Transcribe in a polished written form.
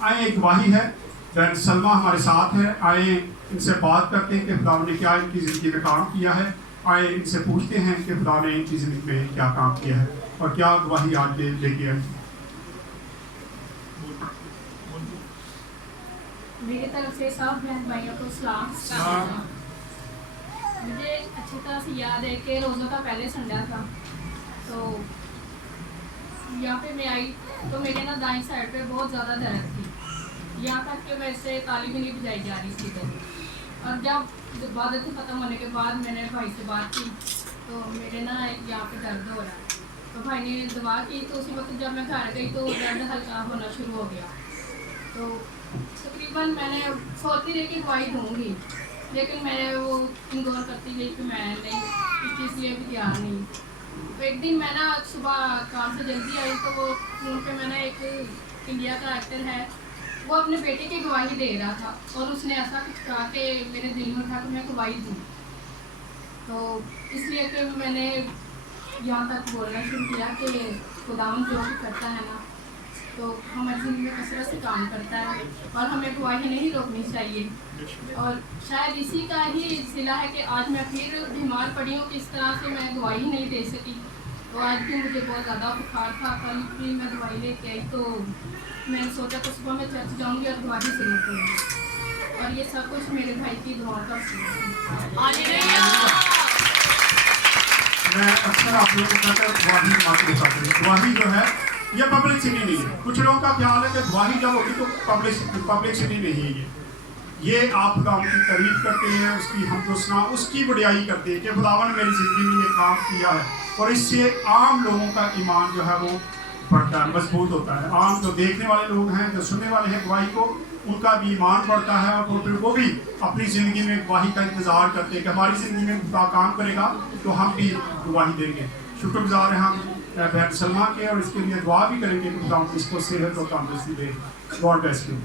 آئے ایک گواہی ہے، بہن سلمہ ہمارے ساتھ ہے، آئے ان سے بات کرتے ہیں کہ خدا نے کیا ان کی زندگی میں کام کیا ہے، آئے ان سے پوچھتے ہیں کہ خدا نے ان کی زندگی میں کیا کام کیا ہے اور کیا گواہی آج لے کے آئے۔ میری طرف سے سب بہن بھائیوں کو سلام۔ مجھے اچھی طرح سے یاد ہے کہ روزوں کا پہلے سنڈے تھا، تو یہاں پہ میں آئی تو میرے نا دائیں سائڈ پہ بہت زیادہ درد تھی، یہاں تک کہ میں سے تالی بھی نہیں بجائی جا رہی تھی تو، اور جب عبادت ختم ہونے کے بعد میں نے بھائی سے بات کی تو میرے نا یہاں پہ درد ہو رہا ہے، تو بھائی نے دعا کی تو اسی وقت جب میں گھر گئی تو درد ہلکا ہونا شروع ہو گیا۔ تو تقریباً میں نے سوچتی رہی کہ دوائی دوں گی، لیکن میں وہ انگور کرتی گئی کہ میں نہیں اس چیز کے لیے بھی تیار نہیں۔ تو ایک دن میں نا صبح کام سے جلدی آئی تو وہ فون پہ میں نے ایک انڈیا کا ایکٹر ہے، وہ اپنے بیٹے کی گواہی دے رہا تھا اور اس نے ایسا کچھ کہا کہ میرے دل میں تھا کہ میں گواہی دوں، تو اس لیے کہ میں نے یہاں تک بولنا شروع کیا کہ خداوند جو بھی کرتا ہے نا تو ہماری زندگی میں کثرت سے کام کرتا ہے اور ہمیں گواہی نہیں روکنی چاہیے، اور شاید اسی کا ہی صلہ ہے کہ آج میں پھر بیمار پڑی ہوں کہ اس طرح سے میں گواہی نہیں دے سکی۔ تو آج بھی مجھے بہت زیادہ بخار تھا، کل بھی میں دوائی لے کے آئی تو میں نے سوچا کہ صبح میں چرچ جاؤں گی اور گواہی ضرور دوں گی، اور یہ سب کچھ میرے بھائی کی دعا کا میں اکثر آپ لوگوں کو کہتا ہوں گواہی جو ہے یہ پبلسٹی نہیں ہے۔ کچھ لوگوں کا خیال ہے کہ گواہی جب ہوگی تو پبلسٹی نہیں ہے، یہ آپ خداوند کی تعریف کرتے ہیں، اس کی حمد و ثنا، اس کی بڑائی کرتے ہیں کہ خداوند میری زندگی میں یہ کام کیا ہے، اور اس سے عام لوگوں کا ایمان جو ہے وہ بڑھتا ہے، مضبوط ہوتا ہے۔ عام جو دیکھنے والے لوگ ہیں، جو سننے والے ہیں گواہی کو، ان کا بھی ایمان بڑھتا ہے اور پھر وہ بھی اپنی زندگی میں گواہی کا انتظار کرتے ہیں کہ ہماری زندگی میں خدا کام کرے گا تو ہم بھی گواہی دیں گے۔ شکر گزار ہیں ہم بہن سلمہ کے، اور اس کے لیے دعا بھی کریں گے کہ خدا اس کو صحت اور تندرستی دے۔ God bless you.